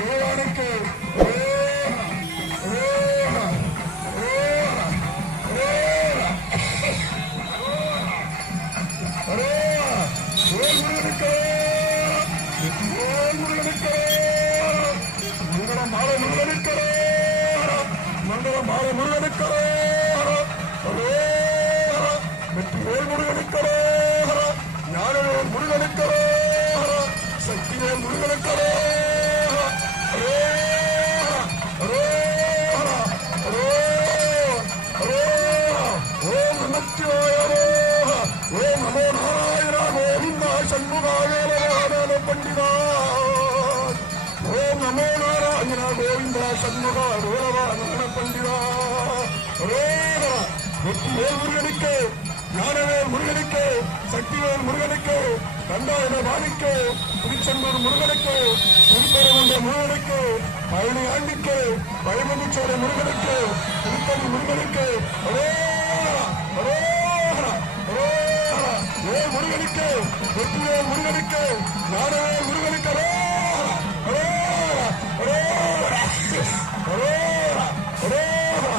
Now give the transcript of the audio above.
வேளாணுக்கு வெற்றி வேல் முருகனுக்கு கோவிந்த பண்டிதா ஓம் நமோ நாராயண கோவிந்த சண்முகா ரோரவான பண்டிதா வெற்றிவேல் முருகனுக்கு ஞானவேல் முருகனுக்கு சக்திவேல் முருகனுக்கு கண்டாயுத வாணிக்கு திருச்செந்தூர் முருகனுக்கு திருப்பரங்குன்ற முருகனுக்கு பழனி ஆண்டுக்கு பழமுதிச்சோட முருகனுக்கு திருப்பதி முருகனுக்கு. ஒரே உருவெடுக்க முருகனுக்கு உருவெடுக்க முருகனுக்கு உருவெடுக்கிறோம் முருகனுக்கு அரோரா, அரோரா,